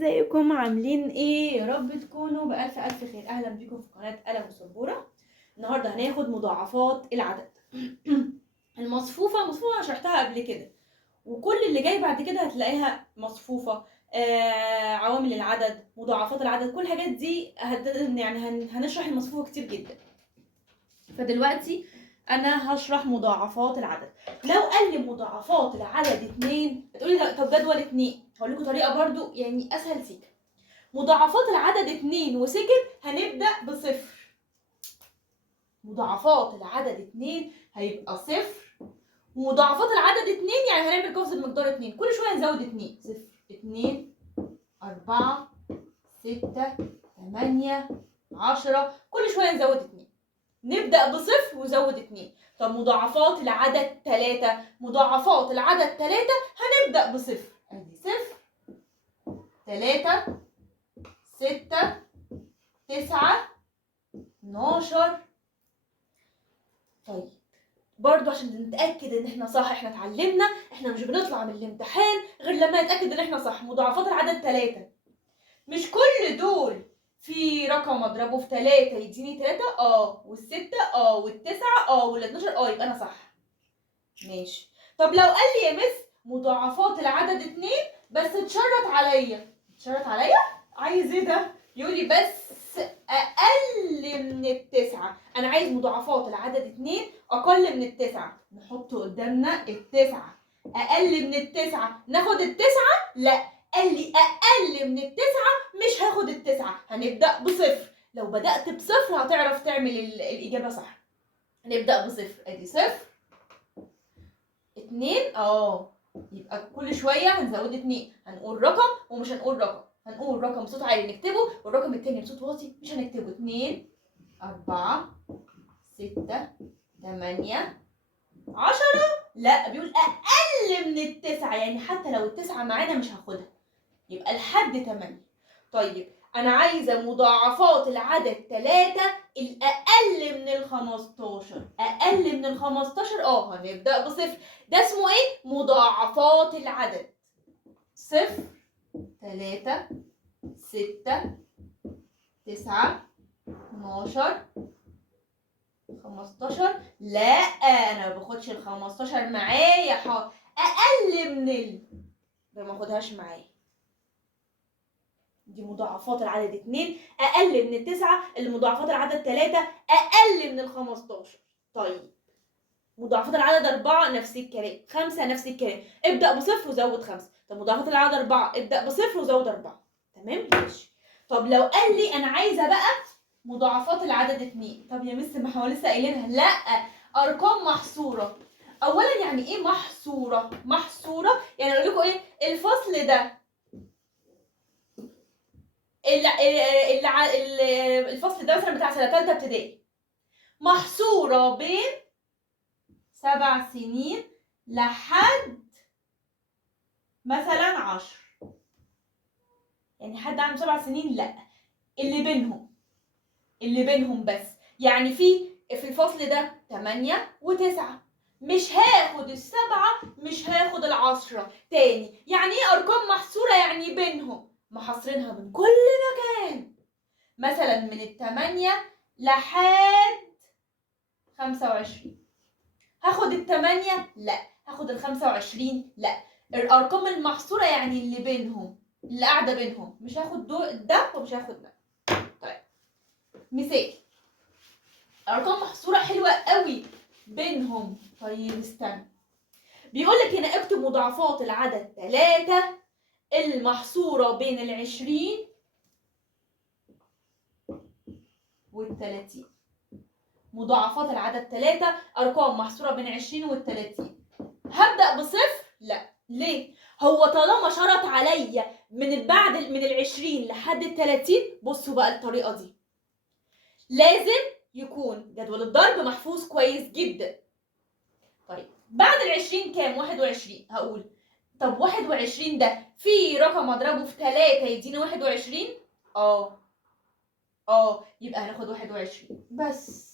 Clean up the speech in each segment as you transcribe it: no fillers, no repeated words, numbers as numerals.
ازيكم عاملين ايه؟ يا رب تكونوا بألف ألف خير. أهلا بكم في قناة قلم وسبورة. النهاردة هناخد مضاعفات العدد. المصفوفة أنا شرحتها قبل كده، وكل اللي جاي بعد كده هتلاقيها مصفوفة. عوامل العدد، مضاعفات العدد، كل الحاجات دي هنشرح المصفوفة كتير جدا. فدلوقتي أنا هشرح مضاعفات العدد. لو قال لي مضاعفات العدد 2 هتقولي لا طب جدول 2. هقول لكم طريقة برضو أسهل سيكة. مضاعفات العدد 2 وسكت هنبدأ بصفر. مضاعفات العدد 2 هيبقى صفر، ومضاعفات العدد 2 يعني هنعمل قفز بمقدار 2، كل شوية نزود 2. 0 2 4 6 8 10، كل شوية نزود 2. نبدأ بصفر وزود 2. طب مضاعفات العدد 3، مضاعفات العدد 3 هنبدأ بصفر. ادي 0 3 6 9 12. طيب برضو عشان نتأكد ان احنا صح، احنا اتعلمنا احنا مش بنطلع من الامتحان غير لما نتأكد ان احنا صح. مضاعفات العدد 3، مش كل دول في رقم اضربه في 3 يديني 3 والستة والتسعة وال12 يبقى انا صح. ماشي. طب لو قال لي يا مس مضاعفات العدد 2 بس اتشرط عليا، عايز ايه ده؟ يقول لي بس اقل من التسعة. انا عايز مضاعفات العدد 2 اقل من التسعة، نحط قدامنا التسعة. اقل من التسعة ناخد التسعة؟ لا، قال لي اقل من التسعة مش هاخد التسعة، هنبدأ بصفر. لو بدأت بصفر هتعرف تعمل الإجابة صح. هنبدأ بصفر. ادي 0 2 يبقى كل شوية هنزود 2. هنقول رقم ومش هنقول رقم، هنقول رقم بصوت عالي نكتبه، والرقم التاني بصوت واطي مش هنكتبه. 2 4 6 8 10. لا، بيقول أقل من التسعة، يعني حتى لو التسعة معانا مش هاخدها، يبقى لحد 8. طيب أنا عايزة مضاعفات العدد 3 الأقل من 15. أقل من 15 هنبدأ بصفر. ده اسمه إيه؟ مضاعفات العدد. 0 3 6 9 12 15. لا، أنا ما باخدش ال 15 معايا. أقل من ده ما اخدهاش معايا. دي مضاعفات العدد 2 أقل من التسعة. المضاعفات العدد 3 أقل من 15. طيب مضاعفات العدد 4 نفس الكلام، 5 نفس الكلام، ابدأ بصفر وزود 5. طب مضاعفات العدد 4 ابدأ بصفر وزود 4. تمام؟ ماشي. طب لو قال لي أنا عايزة بقى مضاعفات العدد 2. طب يا مس ما هو لسه قايلينها. لا، أرقام محصورة. أولا يعني إيه محصورة؟ محصورة يعني أقول لكم إيه؟ الفصل ده الفصل ده مثلا بتاع سنة 3 ابتدائي، محصورة بين 7 سنين لحد مثلا 10. يعني حد عنده 7 سنين؟ لا، اللي بينهم بس. يعني في الفصل ده 8 و9، مش هاخد ال7 مش هاخد ال10 تاني. يعني ايه ارقام محصورة؟ يعني بينهم، محاصرينها من كل مكان. مثلا من ال8 لحد 25. هاخد ال8؟ لا. هاخد ال25؟ لا. الارقام المحصوره يعني اللي بينهم، اللي قاعده بينهم، مش هاخد ده ومش هاخد ده. طيب مثال ارقام محصوره حلوه قوي بينهم. طيب استنى، بيقول لك هنا اكتب مضاعفات العدد 3 المحصوره بين ال20 وال30. مضاعفات العدد 3 ارقام محصوره بين 20 وال30. هبدأ بصفر؟ لا. ليه؟ هو طالما شرط عليا من ال20 لحد ال30. بصوا بقى الطريقة دي لازم يكون جدول الضرب محفوظ كويس جدا. طيب بعد ال20 كام؟ 21. هقول طب 21 ده في رقم اضربه في 3 يديني 21؟ يبقى هناخد 21 بس،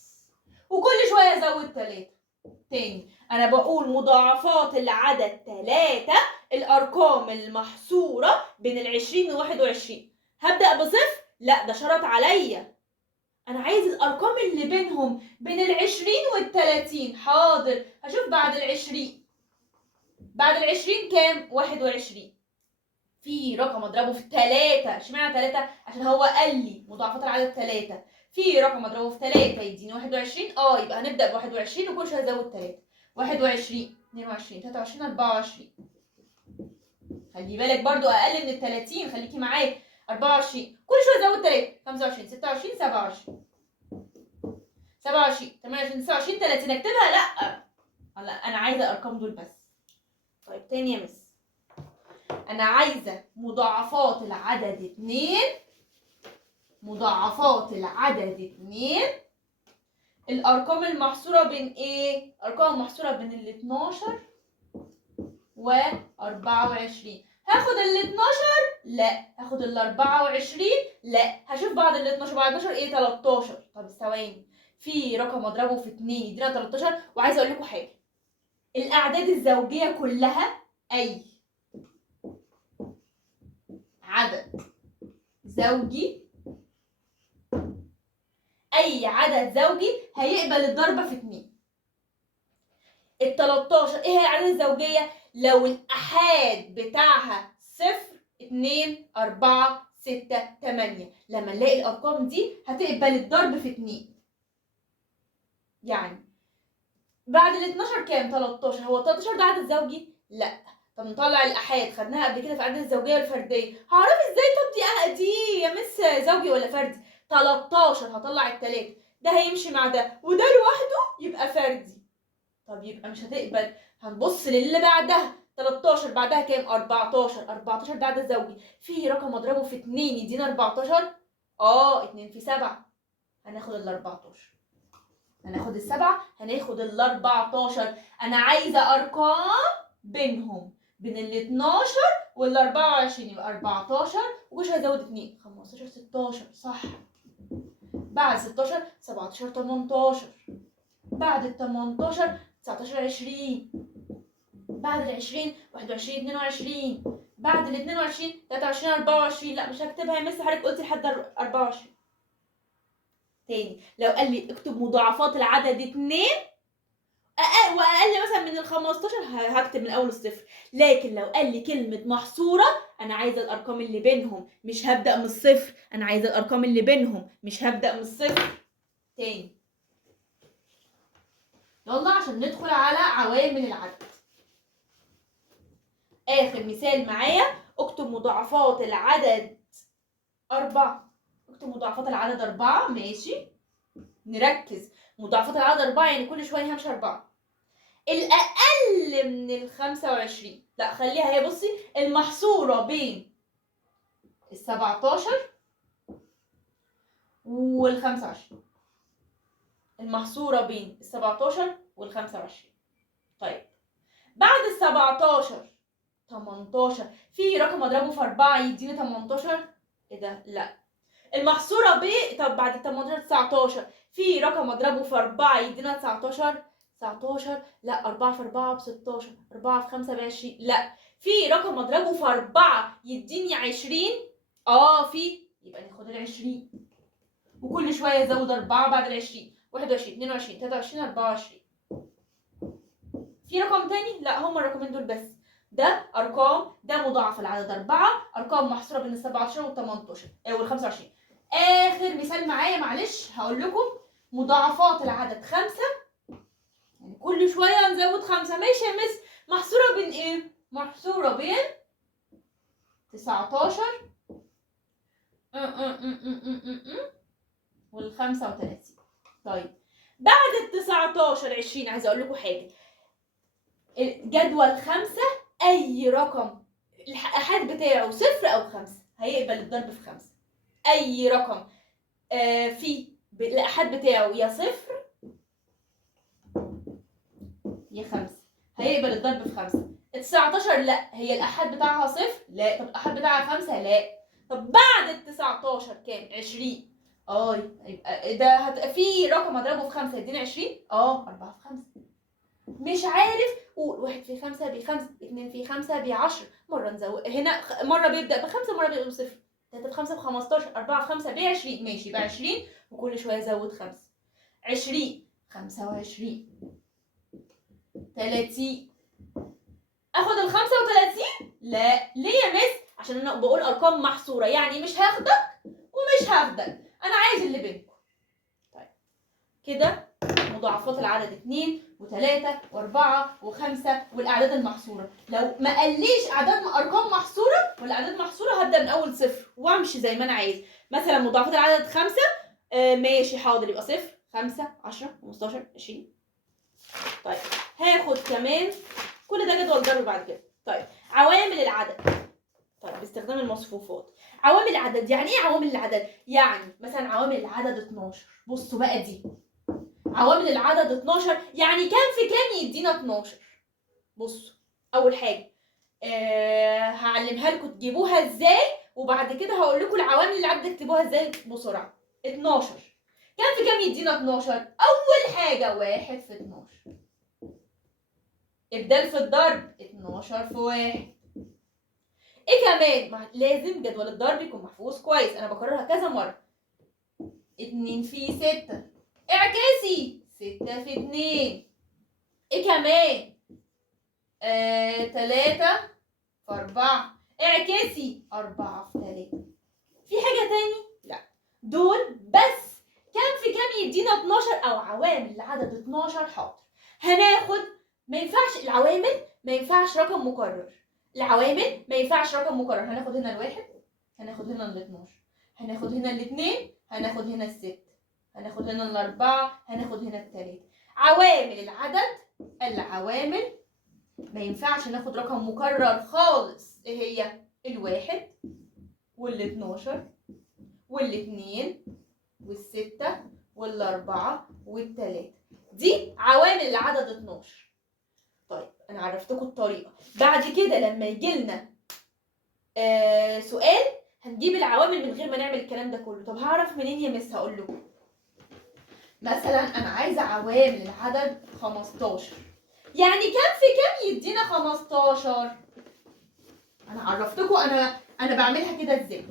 وكل شوية ازود 3. تاني انا بقول مضاعفات العدد 3 الارقام المحصورة بين ال20 و21. هبدأ بصفر؟ لا، ده شرط عليا. انا عايز الارقام اللي بينهم بين ال20 وال30. حاضر، هشوف بعد ال20. بعد ال20 كام؟ 21. في رقم اضربه في 3. اشمعنى 3؟ عشان هو قال لي مضاعفات العدد 3. في رقم اضربه في 3 يديني 21. يبقى هنبدا ب 21 وكل شويه ازود 3. 21 22 23 24. خلي بالك برضو اقل من ال 30، خليكي معايا. 24 كل شويه ازود 3. 25 26 27 27 28 29 30. اكتبها؟ لا، انا عايزه الارقام دول بس. طيب تاني يا مس، انا عايزه مضاعفات العدد 2. مضاعفات العدد 2 الارقام المحصوره بين ايه؟ ارقام المحصوره بين ال 12 و 24. هاخد ال 12؟ لا. هاخد ال 24؟ لا. هشوف بعد ال 12 بعد 12 ايه؟ 13. طب ثواني، في رقم اضربه في 2 يدينا 13. وعايزه اقول لكم حاجه، الاعداد الزوجيه كلها اي عدد زوجي، اي عدد زوجي هيقبل الضرب في 2. ال 13 ايه هي الاعداد الزوجيه؟ لو الاحاد بتاعها 0 2 4 6 8. لما نلاقي الارقام دي هتقبل الضرب في 2. يعني بعد ال 12 كام؟ 13. هو 13 ده عدد زوجي؟ لا. طب نطلع الاحاد، خدناها قبل كده في الاعداد الزوجيه والفرديه. هعرف ازاي طب دي يا مس زوجي ولا فردي؟ 13 هطلع التلاته، ده هيمشي مع ده وده لوحده يبقى فردي. طب يبقى مش هتقبل. هنبص للي بعدها. 13 بعدها كام؟ 14. 14 ده عدد زوجي. في رقم اضربه في 2 يدينا 14. 2 في 7. هناخد ال 14. هناخد السبعة، هناخد ال 14. انا عايزه ارقام بينهم بين ال 12 وال 24. يبقى 14 ومش هزود 2. 15 16. صح. بعد 16 17 18. بعد ال 18 19 20. بعد ال 20 21 22. بعد ال 22 23 24. لا مش هكتبها يا مس، حضرتك قلتي لحد 24. تاني، لو قال لي اكتب مضاعفات العدد 2 واقل مثلا من ال 15 هكتب من اول الصفر. لكن لو قال لي كلمه محصوره، انا عايزه الارقام اللي بينهم، مش هبدا من الصفر. انا عايزه الارقام اللي بينهم، مش هبدا من الصفر. تاني، يلا عشان ندخل على عوامل العدد. اخر مثال معايا، اكتب مضاعفات العدد 4. اكتب مضاعفات العدد 4. ماشي، نركز. مضاعفات العدد 4 يعني كل شويه همشي 4. الأقل من ال 25. لا خليها هي، بصي، المحصورة بين ال 17 وال 25. المحصورة بين ال 17 وال 25. طيب بعد ال 17 18. في رقم اضربه في 4 يديني 18. ايه ده؟ لا. المحصورة طب بعد ال 18 19. في رقم اضربه في 4 يدينا 19. 19. لا. 4 في 4 ب 16. 4 في 5 ب 20. لا. في رقم اضربه في 4 يديني 20. يبقى ناخد ال 20 وكل شويه ازود 4 بعد ال 20. 21 22 23 24. في رقم تاني؟ لا، هما الرقمين دول بس. ده ارقام، ده مضاعف العدد 4. ارقام محصوره بين ال 17 وال 18 وال 25. اخر مثال معايا، معلش هقول لكم مضاعفات العدد 5. يعني كل شويه نزود 5. ماشي يا مس، محصوره بين ايه؟ محصوره بين 19 وال 35. طيب بعد ال 19 20. عايزه اقول لكم حاجه، جدول 5 اي رقم الاحاد بتاعه 0 أو 5 هيقبل الضرب في 5. اي رقم في الاحاد بتاعه يا 0 يا 5 هيقبل الضرب في 5. 19 لا، هي الاحاد بتاعها 0. لا. طب الاحاد بتاعها 5. لا. طب بعد ال 19 كام؟ 20. يبقى ده في رقم اضربه في 5 يديني 20. 4 في 5. مش عارف قول 1 في 5 ب5، 2 في 5 ب10. مرة نزود هنا، مرة بيبدأ ب5 مرة بيبدأ ب0. 3 في 5 ب15، 4 في 5 ب20. ماشي يبقى 20 وكل شوية زود 5. 20 25 30. اخد ال 35؟ لا. ليه يا مس؟ عشان انا بقول ارقام محصورة، يعني مش هاخدك ومش هاخدك، انا عايز اللي بينكم. طيب كده مضاعفات العدد 2 و3 و4 و5 والاعداد المحصوره. لو ما قاليش ارقام محصوره ولا اعداد محصوره هبدا من اول صفر وامشي زي ما انا عايز. مثلا مضاعفات العدد 5، ماشي حاضر، يبقى 0 5 10 15 20. طيب هاخد كمان كل ده جدول ضرب بعد كده. طيب عوامل العدد. طيب باستخدام المصفوفات. عوامل العدد يعني ايه؟ عوامل العدد يعني مثلا عوامل العدد 12. بصوا بقى دي عوامل العدد 12 يعني كام في كام يدينا 12. بصوا اول حاجه هعلمها لكم تجيبوها ازاي، وبعد كده هقول لكم العوامل اللي عدد تكتبوها ازاي بسرعه. 12 كام في كام يدينا 12؟ اول حاجه 1 في 12. ابدال في الضرب 12 في 1. ايه كمان؟ لازم جدول الضرب يكون محفوظ كويس، انا بكررها كذا مره. 2 في 6. اعكاسي 6 في 2. ايه كمان؟ 3 في 4. اعكسي 4 في 3. في حاجة تاني؟ لا، دول بس. كام في كام يدينا 12 او عوامل العدد 12. حاضر هناخد، ما ينفعش العوامل، ما ينفعش رقم مكرر. العوامل ما ينفعش رقم مكرر. هناخد هنا الواحد، هناخد هنا ال12، هناخد هنا الاثنين، هناخد هنا الست، هناخد هنا الاربعة، هناخد هنا الثلاثة. عوامل العدد، العوامل ما ينفعش ناخد رقم مكرر خالص. ايه هي؟ الواحد وال12 والاثنين والستة والاربعة والتلاتة. دي عوامل العدد 12. طيب انا عرفتكم الطريقة. بعد كده لما يجي لنا سؤال هنجيب العوامل من غير ما نعمل الكلام ده كله. طب هعرف منين يا مس؟ هقول لكم. مثلا انا عايزه عوامل العدد 15. يعني كام في كام يدينا 15؟ انا عرفتكم انا بعملها كده ازاي.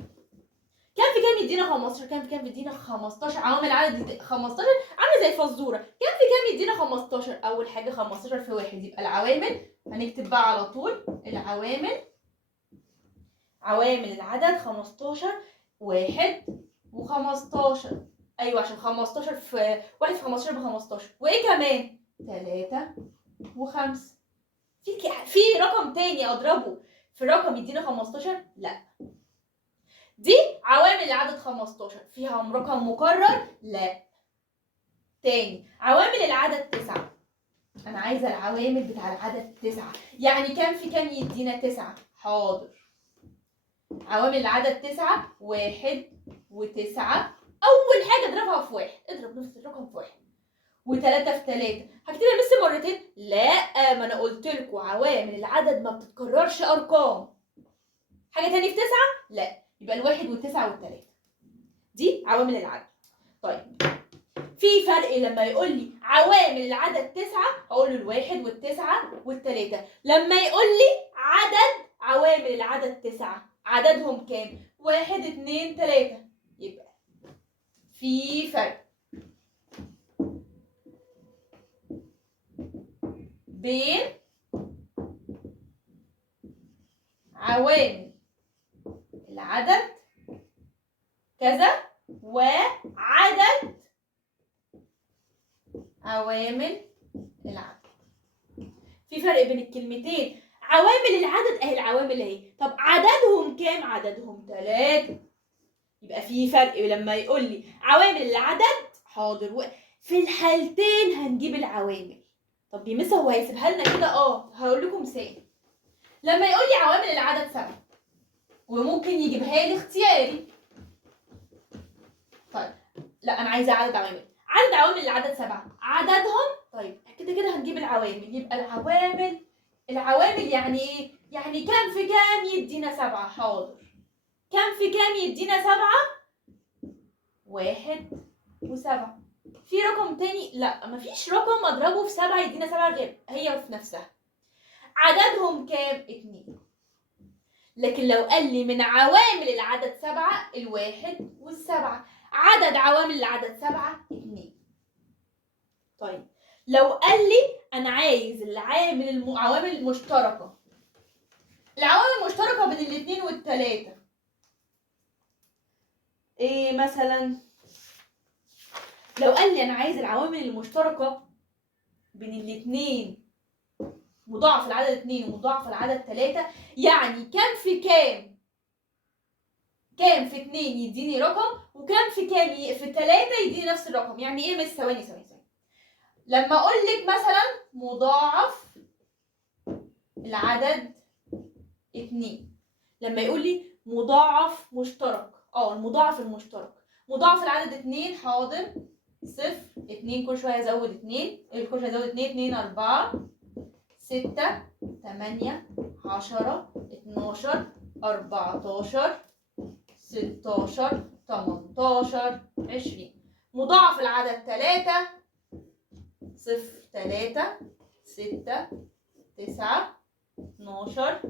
كام في كام يدينا 15؟ كام في كام يدينا 15؟ عوامل العدد 15 عامله زي الفزوره. كام في كام يدينا 15؟ اول حاجه 15 في 1. يبقى العوامل هنكتب بقى على طول العوامل. عوامل العدد 15. 1 و15. ايوه عشان 15 في 1 في 15 ب 15. وايه كمان؟ 3 و5. في رقم تاني اضربه في رقم يدينا 15؟ لا. دي عوامل العدد 15 فيها رقم مكرر؟ لا. تاني عوامل العدد 9. انا عايزه العوامل بتاع العدد 9. يعني كام في كام يدينا 9؟ حاضر. عوامل العدد 9. 1 و9. اول حاجه اضربها في 1. اضرب نفس الرقم في 1. و3 في 3. هكتبها بس مرتين؟ لا، ما انا قلت لكم عوامل العدد ما بتتكررش ارقام. حاجه تاني في 9؟ لا. يبقى الواحد والتسعة والتلاتة. دي عوامل العدد. طيب في فرق لما يقول لي عوامل العدد 9 هقول له الواحد والتسعة والتلاتة. لما يقول لي عدد عوامل العدد 9 عددهم كام؟ 1 2 3. يبقى في فرق بين عوامل العدد كذا وعدد عوامل العدد. في فرق بين الكلمتين. عوامل العدد اهي العوامل اهي. طب عددهم كام؟ عددهم 3. يبقى في فرق لما يقول لي عوامل العدد. حاضر. في الحالتين هنجيب العوامل. طب يا مس هو هيسيبها لنا كده؟ هقول لكم مثال. لما يقول لي عوامل العدد 7 وممكن يجيبها لي اختياري. طيب لا، انا عايزه عدد عوامل. عدد عوامل العدد 7 عددهم. طيب كده كده هنجيب العوامل. يبقى العوامل يعني ايه؟ يعني كام في كام يدينا 7. حاضر. كام في كام يدينا 7؟ 1 و7. في رقم تاني؟ لا، مفيش رقم اضربه في 7 يدينا 7 غير هي في نفسها. عددهم كام؟ 2. لكن لو قال لي من عوامل العدد 7 الواحد والسبعة، عدد عوامل العدد 7 2. طيب لو قال لي انا عايز العوامل المشتركة، العوامل المشتركة بين الاتنين والتلاتة ايه مثلا؟ لو قال لي انا عايز العوامل المشتركة بين الاتنين، مضاعف العدد 2 ومضاعف العدد 3، يعني كام في كام؟ كام في 2 يديني رقم، وكام في كام في 3 يديني نفس الرقم. يعني ايه؟ مش ثواني. لما اقول لك مثلا مضاعف العدد 2، لما يقول لي مضاعف مشترك، المضاعف المشترك، مضاعف العدد 2، حاضر، 0 2 كل شويه ازود 2، كل شويه ازود 2 2 4 6 8 10 12 14 16 18 20. مضاعف العدد 3 0 3 6 9 12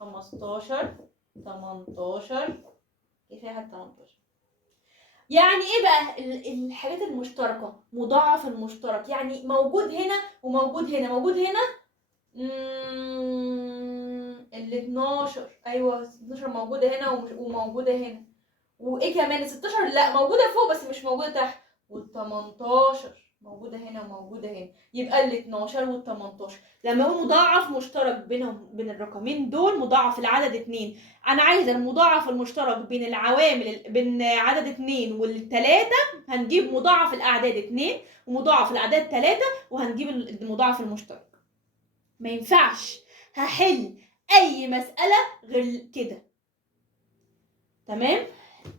15 18 كفايه حتى 18. يعني ايه بقى الحاجات المشتركه؟ مضاعف المشترك يعني موجود هنا وموجود هنا، موجود هنا ال 12، ايوه 12 موجوده هنا وموجوده هنا. وايه كمان؟ ال 16 لا موجوده فوق بس مش موجوده تحت، وال 18 موجوده هنا وموجوده هنا. يبقى ال 12 وال 18 لما اقول مضاعف مشترك بين الرقمين دول، مضاعف العدد 2، انا عايزه المضاعف المشترك بين العوامل بين عدد 2 والتلاتة، هنجيب مضاعف الاعداد 2 ومضاعف الاعداد 3 وهنجيب المضاعف المشترك. ما ينفعش هحل اي مساله غير كده. تمام؟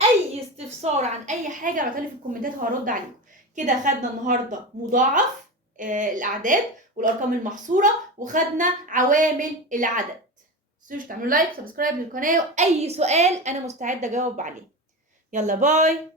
اي استفسار عن اي حاجه ابعتها لي في الكومنتات هرد عليكم. كده خدنا النهارده مضاعف الاعداد والارقام المحصوره، وخدنا عوامل العدد. متنسوش تعملوا لايك سبسكرايب للقناه، واي سؤال انا مستعده اجاوب عليه. يلا باي.